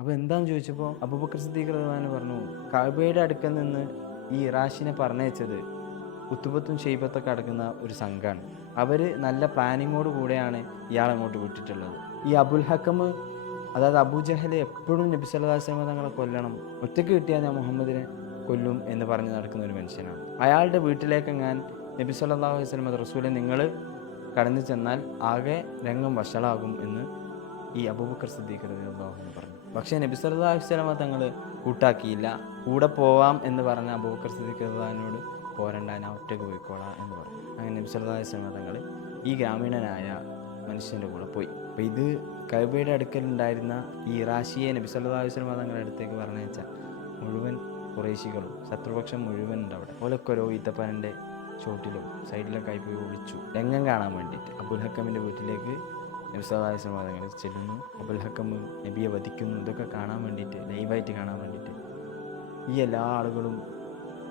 അപ്പോൾ എന്താന്ന് ചോദിച്ചപ്പോൾ അബൂബക്കർ സിദ്ദീഖ് റഹ്മാൻ പറഞ്ഞു കഅബയുടെ അടുക്കൽ നിന്ന് ഈ ഇറാഷിനെ പറഞ്ഞയച്ചത് ഉത്തുബത്തും ഷെയ്ബത്തൊക്കെ അടക്കുന്ന ഒരു സംഘമാണ് അവർ നല്ല പ്ലാനിങ്ങോട് കൂടെയാണ് ഇയാളെ അങ്ങോട്ട് വിട്ടിട്ടുള്ളത്. ഈ അബുൽ ഹക്കം അതായത് അബൂജഹൽ എപ്പോഴും നബി അലൈഹി തങ്ങളെ കൊല്ലണം. ഒറ്റയ്ക്ക് കിട്ടിയാൽ ഞാൻ മുഹമ്മദിനെ കൊല്ലും എന്ന് പറഞ്ഞ് നടക്കുന്ന ഒരു മനുഷ്യനാണ്. അയാളുടെ വീട്ടിലേക്ക് ഞാൻ നബി സല്ലല്ലാഹു അലൈഹി വസല്ലം റസൂലെ നിങ്ങൾ കടന്നു ചെന്നാൽ ആകെ രംഗം വഷളാകും എന്ന് ഈ അബൂബക്കർ സിദ്ദീഖ് റളിയല്ലാഹു എന്ന് പറഞ്ഞു. പക്ഷേ നബി സല്ലല്ലാഹു അലൈഹി വസല്ലം തങ്ങൾ കൂട്ടാക്കിയില്ല. കൂടെ പോവാം എന്ന് പറഞ്ഞ അബൂബക്കർ സിദ്ദീഖ് റളിയല്ലാഹുവിനോട് പോരണ്ട ഞാൻ ഒറ്റയ്ക്ക് പോയിക്കോളാം എന്ന് പറഞ്ഞു. അങ്ങനെ നബി സല്ലല്ലാഹു അലൈഹി വസല്ലം തങ്ങൾ ഈ ഗ്രാമീണനായ മനുഷ്യന്റെ കൂടെ പോയി. അപ്പോൾ ഇത് കൈബയുടെ അടുക്കലുണ്ടായിരുന്ന ഈ റാഷിയെ നബി സല്ലല്ലാഹു അലൈഹി വസല്ലം തങ്ങളുടെ അടുത്തേക്ക് പറഞ്ഞു വെച്ചാൽ മുഴുവൻ കുറേശികളും ശത്രുപക്ഷം മുഴുവൻ ഉണ്ട് അവിടെ. ഓലക്കൊരോ ഈത്തപ്പനന്റെ ചോട്ടിലും സൈഡിലൊക്കെ ആയി പോയി ഒളിച്ചു. രംഗം കാണാൻ വേണ്ടിയിട്ട് അബുൽ ഹക്കമിന്റെ വീട്ടിലേക്ക് നബിസാദായ സമാധാനങ്ങൾ ചെല്ലുന്നു. അബുൽ ഹക്കം നബിയെ വധിക്കുന്നു. ഇതൊക്കെ കാണാൻ വേണ്ടിയിട്ട് ലൈവായിട്ട് കാണാൻ വേണ്ടിയിട്ട് ഈ എല്ലാ ആളുകളും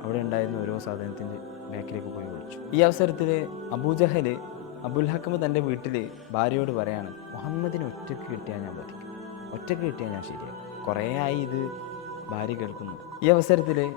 അവിടെ ഉണ്ടായിരുന്ന ഓരോ സാധനത്തിന്റെ ബാക്കിലേക്ക് പോയി ഒളിച്ചു. ഈ അവസരത്തിൽ അബൂജഹൽ അബുൽ ഹക്കം തന്റെ വീട്ടിൽ ഭാര്യയോട് പറയാണ് മുഹമ്മദിനെ ഒറ്റയ്ക്ക് കിട്ടിയാൽ ഞാൻ വധിക്കും. ഒറ്റയ്ക്ക് കിട്ടിയാൽ ഞാൻ ശരിയാക്കും. കുറേ ആയി ഇത് ഭാര്യ കേൾക്കുന്നു. ഈ അവസരത്തിൽ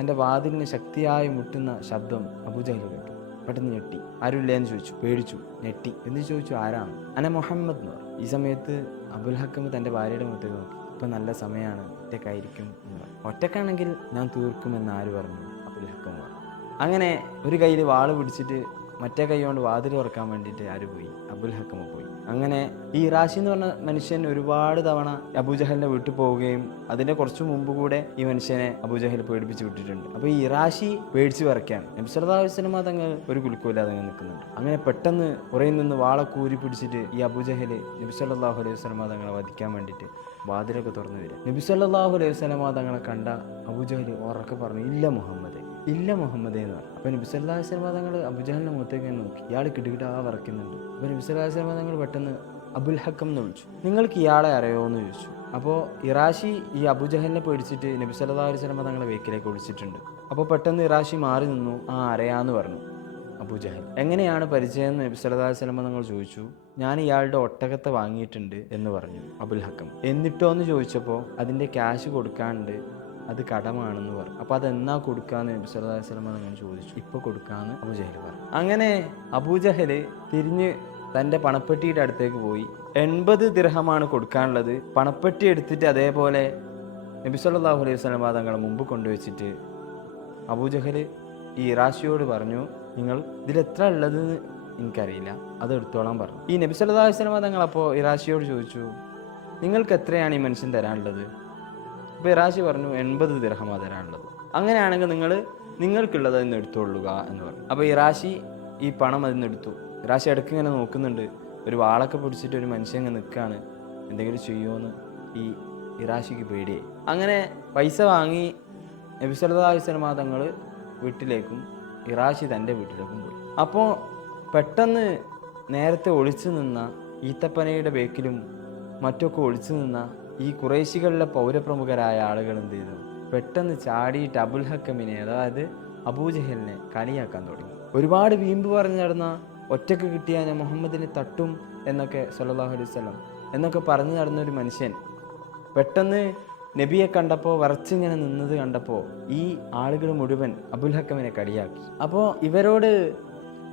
തന്റെ വാതിലിന് ശക്തിയായി മുട്ടുന്ന ശബ്ദം അബൂജഹൽ കേട്ടു. പെട്ടെന്ന് ഞെട്ടി. ആരുമില്ലേന്ന് ചോദിച്ചു. പേടിച്ചു. ഞെട്ടി. എന്ന് ചോദിച്ചു? ആരാണ്? അന മുഹമ്മദ് എന്ന് പറഞ്ഞു. ഈ സമയത്ത് അബുൽ ഹക്കം തന്റെ ഭാര്യയുടെ മുഖത്തേക്ക് നോക്കി. ഇപ്പം നല്ല സമയമാണ് ഒറ്റക്കായിരിക്കും എന്ന് പറഞ്ഞു. ഒറ്റക്കാണെങ്കിൽ ഞാൻ തീർക്കുമെന്ന് ആര് പറഞ്ഞു? അബുൽ ഹക്കം പറഞ്ഞു. അങ്ങനെ ഒരു കയ്യിൽ വാൾ പിടിച്ചിട്ട് മറ്റേ കൈകൊണ്ട് വാതിൽ തുറക്കാൻ വേണ്ടിയിട്ട് ആര് പോയി? അബുൽ ഹക്കമ പോയി. അങ്ങനെ ഈ റാഷി എന്ന് പറഞ്ഞ മനുഷ്യൻ ഒരുപാട് തവണ അബൂജഹലിന്റെ വീട്ടിൽ പോവുകയും അതിന്റെ കുറച്ചു മുമ്പ് കൂടെ ഈ മനുഷ്യനെ അബൂജഹൽ പേടിപ്പിച്ച് വിട്ടിട്ടുണ്ട്. അപ്പൊ ഈ ഇറാഷി പേടിച്ച് വിറയ്ക്കാണ് നബ്സലാസ്ലമ തങ്ങൾ ഒരു കുലുക്കമില്ലാതെ അങ്ങ് നിൽക്കുന്നുണ്ട്. അങ്ങനെ പെട്ടെന്ന് പുറയിൽ നിന്ന് വാള കൂരി പിടിച്ചിട്ട് ഈ അബൂജഹൽ നബിസല്ലാഹു അലൈഹി വസ്ലമ തങ്ങളെ വധിക്കാൻ വേണ്ടിയിട്ട് വാതിലൊക്കെ തുറന്നു വരിക. നബിസല്ലാഹു അലൈഹി വസ്ലമ തങ്ങളെ കണ്ട അബൂജഹൽ ഉറക്കെ പറഞ്ഞു ഇല്ല മുഹമ്മദ് ഇല്ല മുഹമ്മദ് എന്ന് പറഞ്ഞു. അപ്പൊ നബി സല്ലല്ലാഹു അലൈഹി വസല്ലം തങ്ങൾ അബുജാലിന്റെ മുഖത്തേക്ക് നോക്കി. ഇയാൾ കിടുകിടാ വറക്കുന്നുണ്ട്. അപ്പൊ നബി സല്ലല്ലാഹു അലൈഹി വസല്ലം തങ്ങൾ പെട്ടെന്ന് അബുൽ ഹക്കം എന്ന് വിളിച്ചു. നിങ്ങൾക്ക് ഇയാളെ അറിയോ എന്ന് ചോദിച്ചു. അപ്പോൾ ഇറാഷി ഈ അബുജഹലിനെ പേടിച്ചിട്ട് നബി സല്ലല്ലാഹു അലൈഹി സ്വലമ തങ്ങളെ വേക്കിലേക്ക് വിളിച്ചിട്ടുണ്ട് അപ്പോൾ പെട്ടെന്ന് ഇറാഷി മാറി നിന്നു. ആ അറിയാന്ന് പറഞ്ഞു അബുജഹൽ എങ്ങനെയാണ് പരിചയം എന്ന് നബി സല്ലല്ലാഹു അലൈഹി സ്വലമ തങ്ങൾ ചോദിച്ചു. ഞാൻ ഇയാളുടെ ഒട്ടകത്തെ വാങ്ങിയിട്ടുണ്ട് എന്ന് പറഞ്ഞു അബുൽ ഹക്കം എന്നിട്ടോ എന്ന് ചോദിച്ചപ്പോൾ അതിന്റെ ക്യാഷ് കൊടുക്കാണ്ട് അത് കടമാണെന്ന് പറഞ്ഞു. അപ്പോൾ അതെന്നാ കൊടുക്കാന്ന് നബി സല്ലല്ലാഹു അലൈഹി വസല്ലം തങ്ങൾ ചോദിച്ചു. ഇപ്പോൾ കൊടുക്കാന്ന് അബൂജഹൽ പറഞ്ഞു. അങ്ങനെ അബൂജഹൽ തിരിഞ്ഞ് തന്റെ പണപ്പെട്ടിയുടെ അടുത്തേക്ക് പോയി. എൺപത് ദിർഹമാണ് കൊടുക്കാനുള്ളത്. പണപ്പെട്ടി എടുത്തിട്ട് അതേപോലെ നബി സല്ലല്ലാഹു അലൈഹി വസല്ലം തങ്ങളെ മുമ്പ് കൊണ്ടുവച്ചിട്ട് അബൂജഹൽ ഈ റാശിയോട് പറഞ്ഞു നിങ്ങൾ ഇതിൽ എത്ര ഉള്ളതെന്ന് എനിക്കറിയില്ല. അത് എടുത്തോളാൻ പറഞ്ഞു. ഈ നബി സല്ലല്ലാഹു അലൈഹി അപ്പോൾ റാശിയോട് ചോദിച്ചു നിങ്ങൾക്ക് എത്രയാണ് ഈ മനുഷ്യൻ തരാനുള്ളത്? അപ്പോൾ ഇറാശി പറഞ്ഞു എൺപത് ദിർഹമാ തരാനുള്ളത്. അങ്ങനെയാണെങ്കിൽ നിങ്ങൾ നിങ്ങൾക്കുള്ളത് അതിന് എടുത്തോളുക എന്ന് പറഞ്ഞു. അപ്പോൾ ഇറാശി ഈ പണം അതിന് എടുത്തു. ഇറാശി ഇടയ്ക്ക് ഇങ്ങനെ നോക്കുന്നുണ്ട്. ഒരു വാളൊക്കെ പിടിച്ചിട്ട് ഒരു മനുഷ്യൻ ഇങ്ങനെ നിൽക്കുകയാണ്. എന്തെങ്കിലും ചെയ്യുമോയെന്ന് ഈ ഇറാശിക്ക് പേടിയായി. അങ്ങനെ പൈസ വാങ്ങി നബി സല്ലല്ലാഹു അലൈഹി വസല്ലം തങ്ങൾ വീട്ടിലേക്കും ഇറാശി തന്റെ വീട്ടിലേക്കും പോയി. അപ്പോൾ പെട്ടെന്ന് നേരത്തെ ഒളിച്ചു നിന്ന ഈത്തപ്പനയുടെ ബേക്കിലും മറ്റൊക്കെ ഒളിച്ചു നിന്ന ഈ കുറേശികളിലെ പൗരപ്രമുഖരായ ആളുകൾ എന്ത് ചെയ്തു? പെട്ടെന്ന് ചാടിയിട്ട് അബുൽ ഹക്കമിനെ അതായത് അബൂജഹലിനെ കളിയാക്കാൻ തുടങ്ങി. ഒരുപാട് വീമ്പ് പറഞ്ഞു നടന്ന ഒറ്റയ്ക്ക് കിട്ടിയ ഞാൻ മുഹമ്മദിനെ തട്ടും എന്നൊക്കെ സല്ലാഹു അലൈഹി സ്വലം എന്നൊക്കെ പറഞ്ഞു നടന്ന ഒരു മനുഷ്യൻ. പെട്ടെന്ന് നബിയെ കണ്ടപ്പോൾ വറച്ചിങ്ങനെ നിന്നത് കണ്ടപ്പോൾ ഈ ആളുകൾ മുഴുവൻ അബുൽ ഹക്കമിനെ കടിയാക്കി അപ്പോൾ ഇവരോട്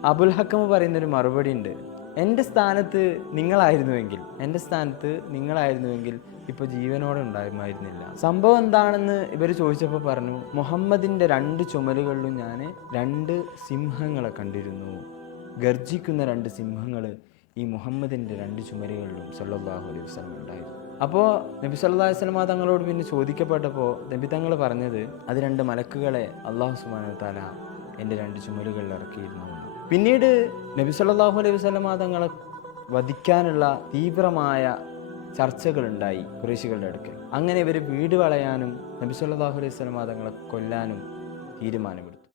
അബുൽ ഹക്കം പറയുന്നൊരു മറുപടി ഉണ്ട്. എന്റെ സ്ഥാനത്ത് നിങ്ങളായിരുന്നുവെങ്കിൽ എന്റെ സ്ഥാനത്ത് നിങ്ങളായിരുന്നുവെങ്കിൽ ഇപ്പോൾ ജീവനോടെ ഉണ്ടായിരുന്നില്ല സംഭവം എന്താണെന്ന് ഇവർ ചോദിച്ചപ്പോൾ പറഞ്ഞു മുഹമ്മദിന്റെ രണ്ട് ചുമലുകളിലും ഞാൻ രണ്ട് സിംഹങ്ങളെ കണ്ടിരുന്നു. ഗർജിക്കുന്ന രണ്ട് സിംഹങ്ങൾ ഈ മുഹമ്മദിന്റെ രണ്ട് ചുമലുകളിലും സല്ലാഹു അലൈഹി വസ്ലം ഉണ്ടായിരുന്നു. അപ്പോൾ നബി സല്ലാ വസ്ലമ തങ്ങളോട് പിന്നെ ചോദിക്കപ്പെട്ടപ്പോൾ നബി തങ്ങൾ പറഞ്ഞത് അത് രണ്ട് മലക്കുകളെ അള്ളാഹു സുബ്ഹാനഹു വ തആല എന്റെ രണ്ട് ചുമലുകളിൽ ഇറക്കിയിരുന്നു എന്ന്. പിന്നീട് നബി സല്ലല്ലാഹു അലൈഹി വസ്ലമ തങ്ങളെ വധിക്കാനുള്ള തീവ്രമായ ചർച്ചകളുണ്ടായി കുറേശികളുടെ അടുക്കൽ. അങ്ങനെ ഇവർ വീട് വളയാനും നബി സല്ലല്ലാഹു അലൈഹി വസ്ലമ തങ്ങളെ കൊല്ലാനും തീരുമാനമെടുത്തു.